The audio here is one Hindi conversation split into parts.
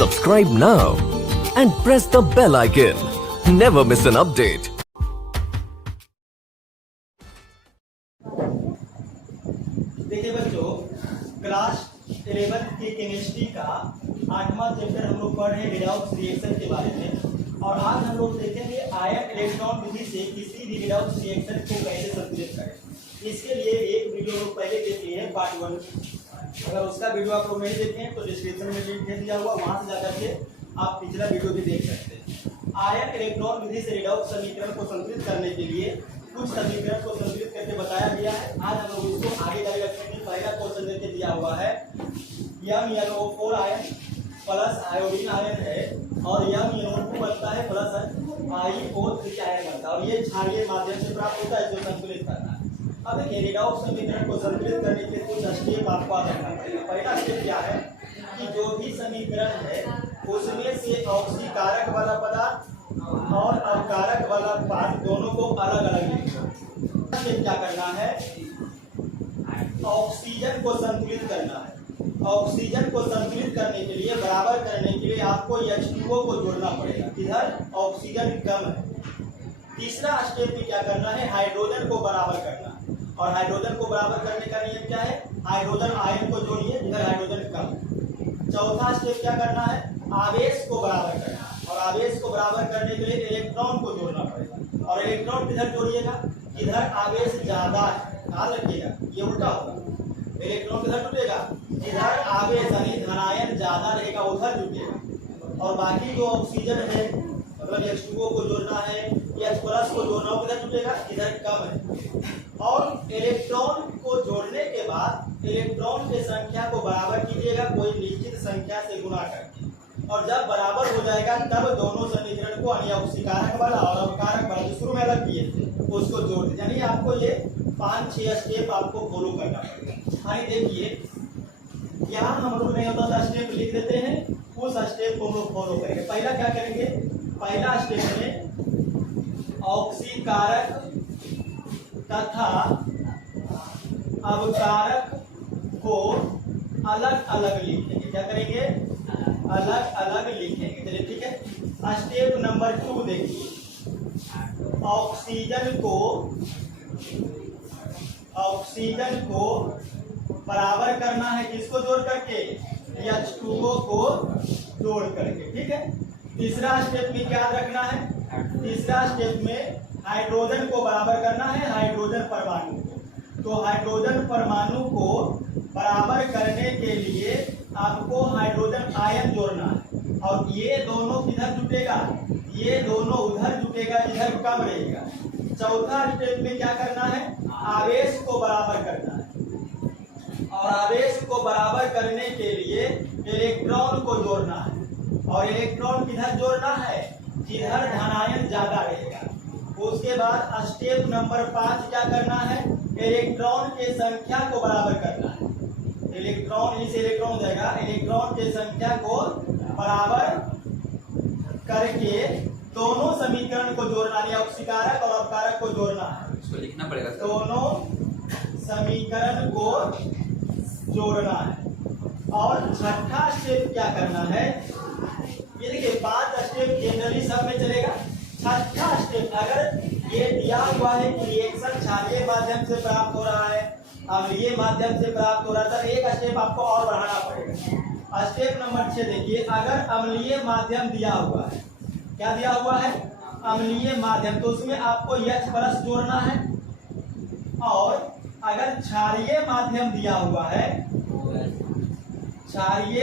Subscribe now and press the bell icon. Never miss an update. देखिए बच्चों, क्लास 11 की केमिस्ट्री का 8वां चैप्टर हम लोग पढ़ रहे हैं रिडॉक्स रिएक्शन के बारे में। और आज हम लोग देखेंगे आयन इलेक्ट्रॉन विधि से किसी भी रिडॉक्स रिएक्शन को कैसे संतुलित करें। इसके लिए एक वीडियो लोग पहले देख लिए हैं, पार्ट 1। अगर उसका वीडियो आप लोग नहीं देखे हैं तो डिस्क्रिप्शन में लिंक दे दिया हुआ, वहां से जाकर के आप पिछला वीडियो भी देख सकते हैं। आयन इलेक्ट्रॉन विधि से रिडॉक्स समीकरण को संतुलित करने के लिए कुछ समीकरण को संतुलित करके बताया गया है। आज हम लोग इसको आगे जारी रखेंगे। पहला क्वेश्चन देके दिया हुआ है MnO4 ion plus iodine ion है और MnO2 बनता है प्लस IO3 आयन बनता है और ये क्षारीय माध्यम से प्राप्त होता है, जो संतुलित करना है। अब देखिए रिडॉक्स समीकरण को संतुलित करने के कुछ स्टेप आपको याद रखना पड़ेगा। पहला स्टेप क्या है कि जो भी समीकरण है उसमें से ऑक्सीकारक वाला पदार्थ और अवकारक वाला पार्ट दोनों को अलग अलग लिखना है। क्या करना है, ऑक्सीजन को संतुलित करना है। ऑक्सीजन को संतुलित करने के लिए, बराबर करने के लिए आपको H2O को जोड़ना पड़ेगा। इधर ऑक्सीजन कम है। तीसरा स्टेप में क्या करना है, हाइड्रोजन को बराबर करना है। और हाइड्रोजन को बराबर करने का नियम क्या है, हाइड्रोजन आयन को जोड़िए जिधर हाइड्रोजन कम है। चौथा स्टेप क्या करना है, आवेश को बराबर करना है। और आवेश को बराबर करने के लिए इलेक्ट्रॉन को जोड़ना पड़ेगा और इलेक्ट्रॉन किधर जोड़िएगा, इधर आवेश ज्यादा है। ध्यान रखिएगा, ये उल्टा होगा। इलेक्ट्रॉन किधर जुटेगा, इधर आवेश यानी धनायन ज्यादा रहेगा उधर जुटेगा। और बाकी जो ऑक्सीजन है मतलब H2O को जोड़ना है, H प्लस को जोड़ना हो, किधर जुटेगा, इधर कम है। और इलेक्ट्रॉन को जोड़ने के बाद इलेक्ट्रॉन की संख्या को बराबर कीजिएगा कोई निश्चित संख्या से गुणा करके। और जब बराबर हो जाएगा तब दोनों समीकरण को यानी ऑक्सीकारक वाला और अवकारक वाला जो शुरू में अलग किए थे उसको जोड़ दें। यानी आपको ये 5-6 स्टेप आपको फॉलो करना पड़ेगा। यानी देखिए यहाँ हम लोग नहीं होता था स्टेप लिख देते हैं, उस स्टेप को हम लोग फॉलो करेंगे। पहला क्या करेंगे, पहला स्टेप में ऑक्सीकारक तथा अवकारक को अलग अलग लिखेंगे। क्या करेंगे, अलग अलग लिखेंगे। चलिए ठीक है। स्टेप नंबर 2 देखिए, ऑक्सीजन को बराबर करना है, किसको जोड़ करके, H2O को जोड़ करके। ठीक है। तीसरा स्टेप में क्या रखना है, तीसरा स्टेप में हाइड्रोजन को बराबर करना है, हाइड्रोजन परमाणु को। तो हाइड्रोजन परमाणु को बराबर करने के लिए आपको हाइड्रोजन आयन जोड़ना है। और ये दोनों किधर जुटेगा, ये दोनों उधर जुटेगा जिधर कम रहेगा। चौथा स्टेप में क्या करना है, आवेश को बराबर करना है। और आवेश को बराबर करने के लिए इलेक्ट्रॉन को जोड़ना है। और इलेक्ट्रॉन किधर जोड़ना है, जिधर धनायन ज्यादा रहेगा। उसके बाद स्टेप नंबर 5 क्या करना है, इलेक्ट्रॉन के संख्या को बराबर करना है। इलेक्ट्रॉन इस इलेक्ट्रॉन जाएगा, इलेक्ट्रॉन की संख्या को बराबर करके दोनों समीकरण को जोड़ना है, ऑक्सीकारक और अवकारक को जोड़ना है। इसको लिखना पड़ेगा, दोनों समीकरण को जोड़ना है। और छठा स्टेप क्या करना है, ये देखिए 5 स्टेप जनरली सब में चलेगा। छठा स्टेप, अगर ये दिया हुआ है कि रिएक्शन क्षारीय माध्यम से प्राप्त हो रहा है, अम्लीय माध्यम से प्राप्त हो रहा था, एक स्टेप आपको और बढ़ाना पड़ेगा। स्टेप नंबर 6 देखिए, अगर अम्लीय माध्यम दिया हुआ है, क्या दिया हुआ है, अम्लीय माध्यम, तो उसमें आपको H प्लस जोड़ना है। और अगर क्षारीय माध्यम दिया हुआ है, क्षारीय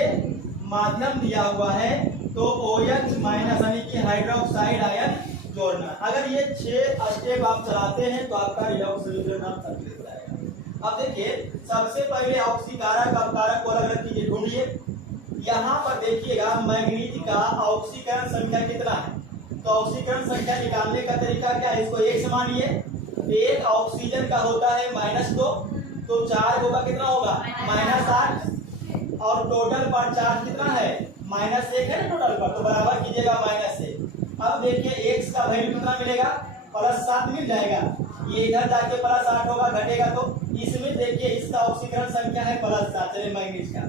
माध्यम दिया हुआ है तो OH माइनस यानी कि हाइड्रोक्साइड आयन जोड़ना। अगर ये 6 स्टेप आप चलाते हैं तो आपका रिडॉक्स समीकरण संतुलित हो जाएगा। अब देखिए सबसे पहले ऑक्सीकारक अवकारक को अलग अलग कीजिए, ढूंढिए। यहाँ पर देखिएगा मैग्नीज का ऑक्सीकरण संख्या कितना है, तो ऑक्सीकरण संख्या निकालने का तरीका क्या है, इसको 1 से मानिए। 1 ऑक्सीजन का होता है -2, तो 4 होगा कितना होगा, -8। और टोटल पर चार्ज कितना है, -1 है ना टोटल पर, तो बराबर कीजिएगा -1। अब देखिए x का वैल्यू कितना मिलेगा, +7 मिल जाएगा। ये इधर जाके +8 होगा, घटेगा तो इसमें देखिए इसका ऑक्सीकरण संख्या है +7। चलिए मैग्नीज का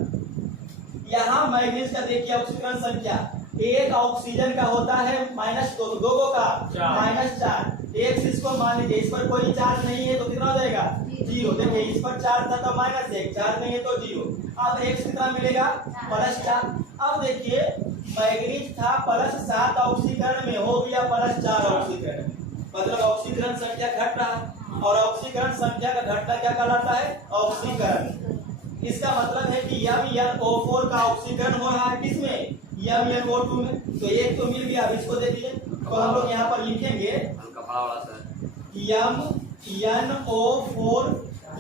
यहाँ मैग्नीज का देखिए ऑक्सीकरण संख्या, एक ऑक्सीजन का होता है -2, दो का -4, एक से इसको मान लीजिए इस पर कोई चार्ज नहीं है तो कितना हो जाएगा 0। देखिए इस पर चार्ज था तो -1, चार्ज नहीं है तो 0। अब x कितना मिलेगा +4। अब देखिए मैग्नीज था +7 ऑक्सीकरण में, हो गया +4 ऑक्सीकरण में, मतलब ऑक्सीकरण संख्या घट रहा, और ऑक्सीकरण संख्या का घटना क्या कहलाता है ऑक्सीकरण। इसका मतलब है कि MnO4 का ऑक्सीकरण हो रहा है किसमें MnO2 में। तो एक तो मिल गया, अब इसको देखिए तो हम लोग यहाँ पर लिखेंगे MnO4,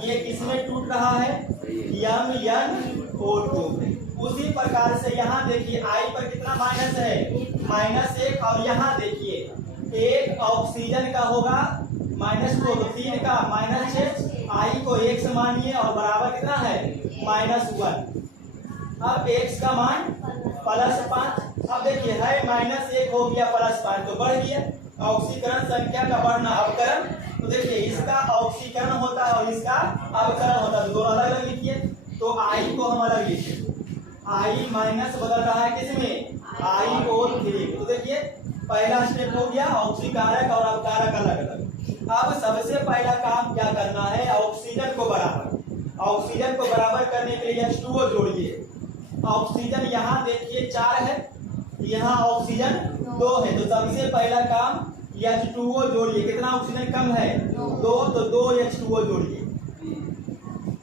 ये किसमें टूट रहा है MnO2 में। उसी प्रकार से यहाँ देखिए I पर कितना माइनस है -1, और यहाँ देखिए एक ऑक्सीजन का होगा -2, तो 3 का -6, I को 1 से मानिए और बराबर कितना है -1। अब x का मान +5। अब देखिए है -1 हो गया +5 तो बढ़ गया ऑक्सीकरण संख्या का बढ़ना अवकरण। तो देखिए इसका ऑक्सीकरण होता है और इसका अवकरण होता है, तो दोनों अलग अलग लिखिए। तो I को हम अलग लिखिए, I माइनस बदल रहा है किसमें IO3। तो देखिए पहला स्टेप हो गया ऑक्सीकारक और अवकारक अलग अलग। अब सबसे पहला काम क्या करना है, ऑक्सीजन को बराबर करने के लिए H2O जोड़िए। ऑक्सीजन यहाँ देखिए 4 है, यहाँ ऑक्सीजन 2 है, तो सबसे पहला काम H2O जोड़िए। कितना ऑक्सीजन कम है 2, तो 2 H2O जोड़िए।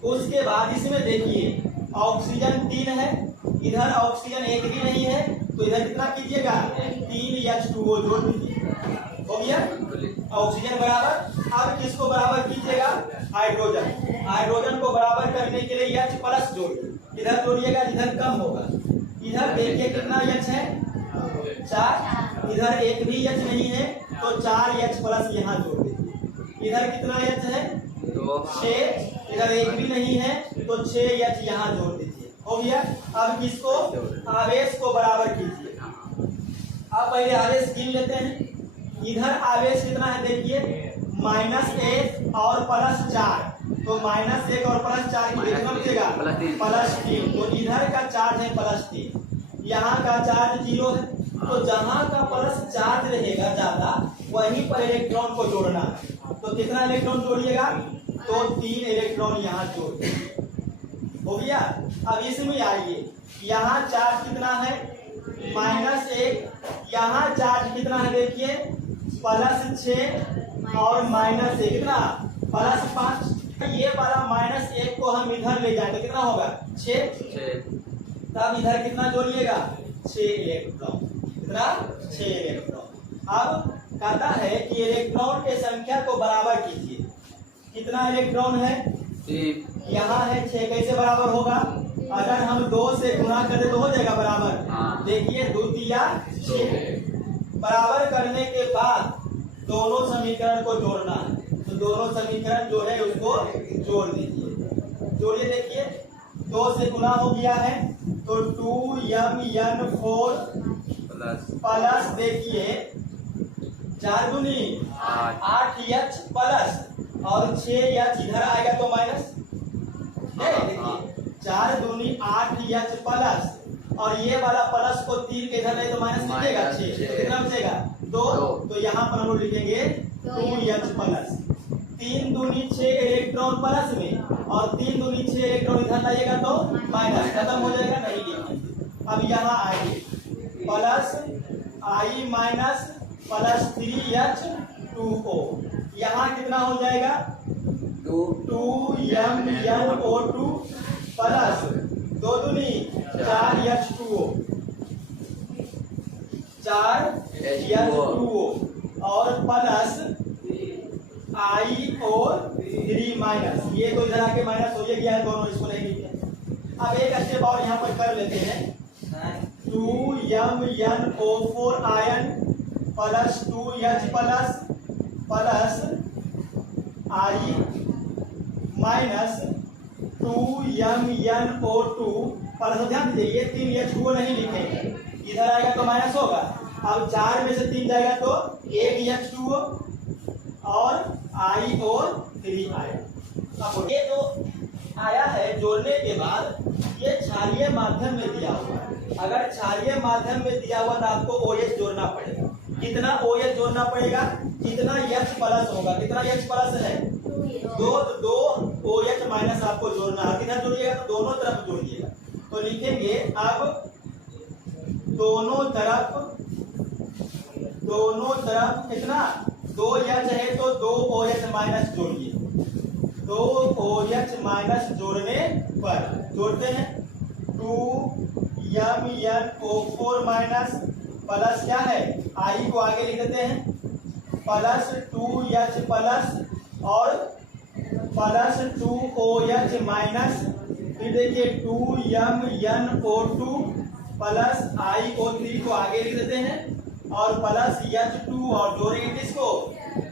उसके बाद इसमें देखिए ऑक्सीजन 3 है, इधर ऑक्सीजन 1 भी नहीं है, तो इधर कितना कीजिएगा 3 H2O जोड़ दीजिए। हो गया ऑक्सीजन बराबर। अब किसको बराबर कीजिएगा हाइड्रोजन को बराबर करने के लिए H+ जोड़िए, इधर जोड़िएगा जिधर कम होगा। इधर देखिए कितना H है 4, इधर एक भी H नहीं है तो 4H+ यहाँ जोड़ दीजिए। इधर कितना H है 6, इधर एक भी नहीं है तो 6H यहाँ जोड़ दीजिए। हो गया। अब किसको आवेश को बराबर कीजिए। अब पहले आवेश गिन लेते हैं। इधर आवेश कितना है देखिए -1 और +4, तो -1 और +4 की कितना बचेगा +3, तो इधर का चार्ज है +3, यहाँ का चार्ज 0 है, तो जहाँ का प्लस चार्ज रहेगा ज्यादा वहीं पर इलेक्ट्रॉन को जोड़ना है। तो कितना इलेक्ट्रॉन जोड़िएगा तो 3 इलेक्ट्रॉन यहाँ जोड़ दीजिए। हो गया। अब इसमें आइए, यहाँ चार्ज कितना है -1, यहाँ चार्ज कितना है देखिए +6 और -1 कितना +5। ये वाला -1 को हम इधर ले जाएंगे, कितना होगा 6, तब इधर कितना जोड़िएगा 6 इलेक्ट्रॉन, कितना 6 इलेक्ट्रॉन। अब कहता है कि इलेक्ट्रॉन के संख्या को बराबर कीजिए। कितना इलेक्ट्रॉन है यहाँ है 6, कैसे बराबर होगा अगर हम 2 से गुणा करें तो हो जाएगा बराबर। देखिए 2 तिया 6, बराबर करने के बाद दोनों समीकरण को जोड़ना है, तो दोनों समीकरण जो है उसको जोड़ दीजिए। जोड़िए, देखिए 2 से गुणा हो गया है तो 2Mn4 प्लस देखिए 4 दूनी 8H प्लस और 6H इधर आएगा तो माइनस। देखिए 4 दूनी 8H प्लस और ये वाला प्लस को 3 के इधर नहीं तो माइनस लीजिएगा 6, तो कितना बचेगा 2, तो यहाँ पर हम लोग लिखेंगे 2H प्लस। 3 दूनी 6 इलेक्ट्रॉन प्लस में और 3 दूनी 6 इलेक्ट्रॉन इधर लाइएगा तो माइनस, खत्म हो जाएगा, नहीं लिखेंगे। अब यहाँ आइए plus I minus plus 3H2O, यहाँ कितना हो जाएगा 2MnO2 प्लस 2 दूनी 4H2O 4H2O और प्लस IO3 माइनस, ये तो इधर आके माइनस हो गया है, दोनों इसको नहीं लिखे। अब एक स्टेप और यहाँ पर कर लेते हैं। 2MnO4 ion plus 2H plus plus I minus 2MnO2 plus, ध्यान दीजिए ये 3H2O नहीं लिखेंगे, इधर आएगा तो माइनस होगा। अब 4 में से 3 जाएगा तो 1H2O और IO3 आएगा। अब ये जो आया है जोड़ने के बाद ये क्षारीय माध्यम में दिया हुआ है। अगर क्षारीय माध्यम में दिया हुआ तो आपको OH जोड़ना पड़ेगा। कितना OH जोड़ना पड़ेगा? जितना H प्लस होगा। कितना H प्लस है? दो OH माइनस आपको जोड़ना है। कितना जोड़िएगा? तो दोनों तरफ जोड़िएगा। तो लिखेंगे अब दोनों तरफ कितना? 2H है तो 2 OH माइनस जोड़िए। 2 OH माइनस जोड़ने पर जोड़ते हैं 2MnO4 माइनस प्लस क्या है? I को आगे लिख देते हैं प्लस 2H प्लस और प्लस 2OH माइनस, फिर देखिए 2MnO2 प्लस iO3 को आगे लिख देते हैं और प्लस H2 और जोड़ेंगे किसको?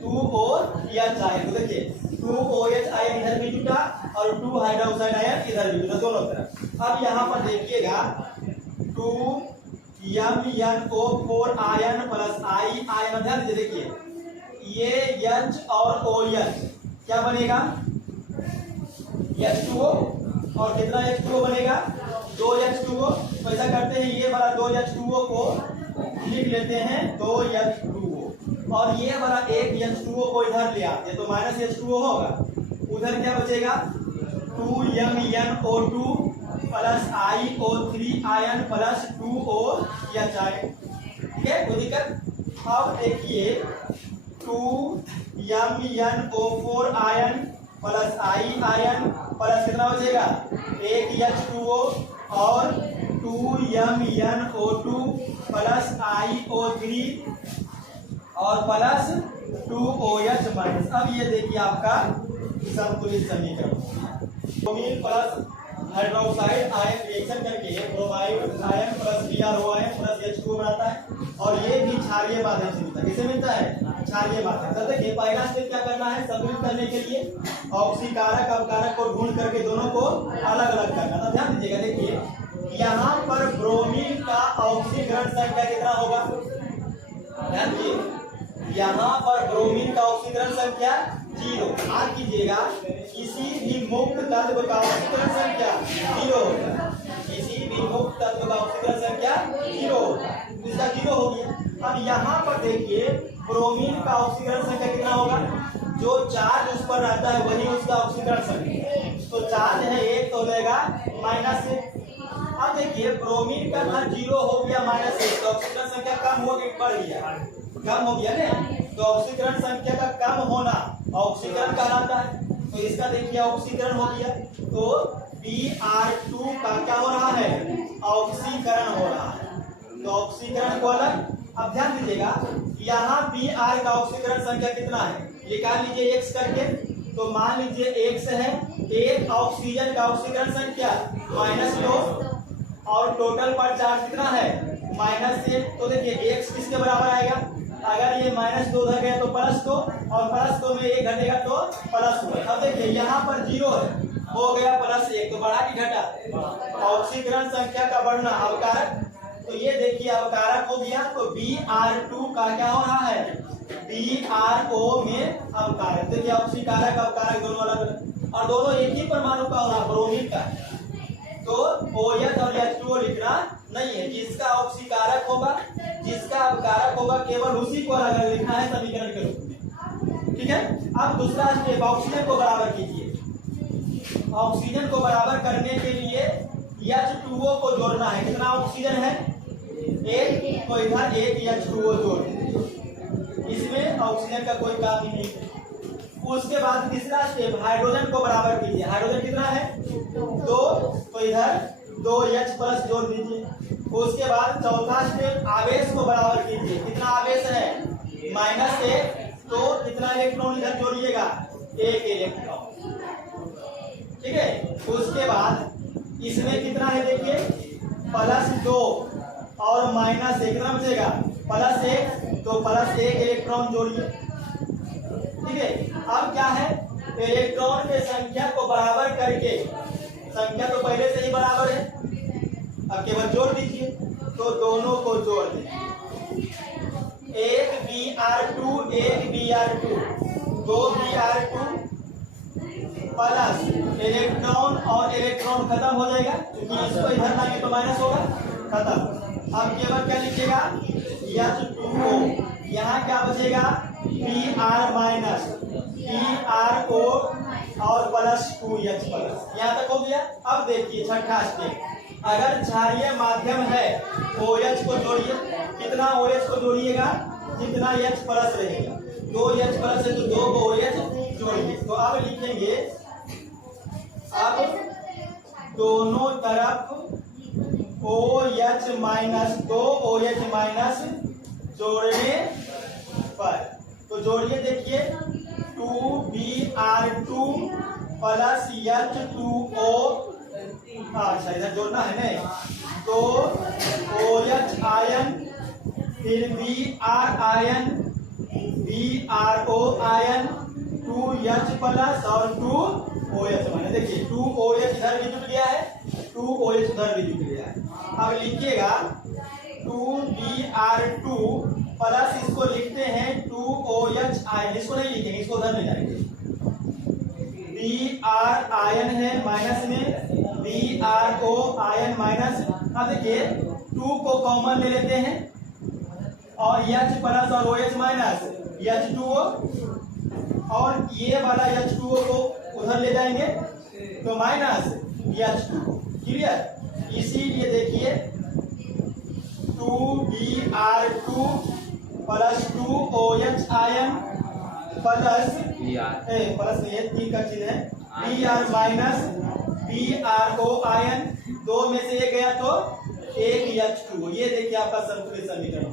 2OH ion. तो देखिए 2OH आयन इधर भी जुटा और 2 हाइड्रोक्साइड आयन इधर भी जुटा, दोनों तरफ। अब यहाँ पर देखिएगा 2MnO4 ion plus I ion, ध्यान दीजिए। देखिए ये H और OH क्या बनेगा? H2O। और कितना H2O बनेगा? 2H2O। तो ऐसा करते हैं, ये वाला 2H2O को लिख लेते हैं 2H2O और ये वाला एक H2O को इधर ले आते हैं तो माइनस H2O होगा। उधर क्या बचेगा? 2MnO2 plus iO3 ion plus 2OH ion. ठीक है, कोई दिक्कत? अब देखिए 2MnO4 ion plus I ion plus कितना बचेगा? एक H2O और 2MnO2 प्लस iO3 और प्लस 2OH माइनस। अब ये देखिए आपका संतुलित समीकरण। Bromine plus hydroxide ion reaction करके bromide ion plus BrO ion plus H2O बनाता है और ये भी क्षारीय माध्यम से मिलता है। किससे मिलता है? क्षारीय माध्यम। तो देखिए पहला स्टेप क्या करना है? संतुलित करने के लिए ऑक्सीकारक अवकारक को ढूंढ करके दोनों को अलग अलग करना। तो ध्यान दीजिएगा, देखिए यहाँ पर ब्रोमीन का ऑक्सीकरण संख्या कितना होगा? ध्यान दीजिए, यहाँ पर ब्रोमीन का ऑक्सीकरण संख्या 0। याद कीजिएगा किसी भी मुक्त तत्व का ऑक्सीकरण संख्या 0 होता है। किसी भी मुक्त तत्व का ऑक्सीकरण संख्या 0 होता है, इसका 0 हो गया। अब यहाँ पर देखिए ब्रोमीन का ऑक्सीकरण संख्या कितना होगा? जो चार्ज उस पर रहता है वही उसका ऑक्सीकरण संख्या। तो चार्ज है 1 तो हो जाएगा -1। अब देखिए ब्रोमीन का था 0 हो गया -1, तो ऑक्सीकरण संख्या कम हो गई, बढ़ गया, कम हो गया ना। तो ऑक्सीकरण संख्या का कम होना ऑक्सीकरण कहलाता है। तो इसका देखिए ऑक्सीकरण हो गया, तो Br2 का क्या हो रहा है? ऑक्सीकरण हो रहा है। तो ऑक्सीकरण को अलग। अब ध्यान दीजिएगा यहाँ Br का ऑक्सीकरण संख्या कितना है? निकाल लीजिए x करके। तो मान लीजिए x है, एक ऑक्सीजन का ऑक्सीकरण संख्या -2 और टोटल पर चार्ज कितना है? -1। तो देखिए x किसके बराबर आएगा? अगर ये -2 उधर गया तो +2 और +2 में 1 घटेगा तो +1। अब देखिए यहाँ पर 0 है, हो गया +1, तो बढ़ा कि घटा? ऑक्सीकरण संख्या का बढ़ना अवकारक। तो ये देखिए अवकारक हो गया। तो Br2 का क्या हो रहा है? BrO में अवकारक। देखिए ऑक्सीकारक अवकारक दोनों अलग अलग और दोनों एक ही परमाणु का हो रहा, ब्रोमीन का। तो OH और H2O लिखना नहीं है। जिसका ऑक्सीकारक होगा, जिसका अवकारक होगा, केवल उसी को अलग अलग लिखना है समीकरण के रूप में। ठीक है। अब दूसरा स्टेप, ऑक्सीजन को बराबर कीजिए। ऑक्सीजन को बराबर करने के लिए H2O को जोड़ना है। कितना ऑक्सीजन है? 1, तो इधर 1 H2O जोड़ दीजिए। इसमें ऑक्सीजन का कोई काम नहीं है। उसके बाद तीसरा स्टेप, हाइड्रोजन को बराबर कीजिए। हाइड्रोजन कितना है? 2, तो इधर 2H प्लस जोड़ दीजिए। उसके बाद चौथा स्टेप, आवेश को बराबर कीजिए। कितना आवेश है? -1, तो कितना इलेक्ट्रॉन इधर जोड़िएगा? 1 इलेक्ट्रॉन। ठीक है। उसके बाद इसमें कितना है? देखिए +2 और -1, कितना बचेगा? +1, तो +1 इलेक्ट्रॉन जोड़िए। ठीक है। अब क्या है? इलेक्ट्रॉन के संख्या को बराबर करके, संख्या तो पहले से ही बराबर है, अब केवल जोड़ दीजिए। तो दोनों को जोड़ दीजिए। 1 Br2, 1 Br2, 2 Br2 plus electron और इलेक्ट्रॉन खत्म हो जाएगा, क्योंकि इसको इधर लाएंगे तो माइनस होगा, खत्म। अब केवल क्या लिखिएगा H2O, यहाँ क्या बचेगा Br माइनस BrO और प्लस 2H प्लस। यहाँ तक हो गया। अब देखिए छठा स्टेप, अगर क्षारीय माध्यम है OH को जोड़िए, कितना OH को जोड़िएगा जितना H प्लस रहेगा, 2H प्लस है तो 2 को OH जोड़िए। तो अब लिखेंगे, अब दोनों तरफ OH माइनस 2OH माइनस जोड़ने पर, तो जोड़िए देखिए 2Br2 प्लस H2O, अच्छा इधर जोड़ना है नहीं, तो OH आयन, फिर Br ion, BrO ion, 2H plus और 2OH माइनस। देखिए 2OH इधर भी जुड़ गया है, 2OH उधर भी जुड़ गया है। अब लिखिएगा 2Br2 प्लस, इसको लिखते हैं 2OH आयन, इसको नहीं लिखेंगे, इसको उधर में जाएंगे, Br आयन है माइनस में, BrO आयन माइनस। अब देखिए 2 को कॉमन ले लेते हैं और H प्लस और OH माइनस H2O, और ये वाला H2O को उधर ले जाएंगे तो माइनस H2O। क्लियर? इसीलिए देखिए 2Br2 plus 2OH ion plus plus ये 3 का चिन्ह है, Br माइनस BrO आयन, 2 में से 1 गया तो 1 H2O। ये देखिए आपका संतुलित समीकरण।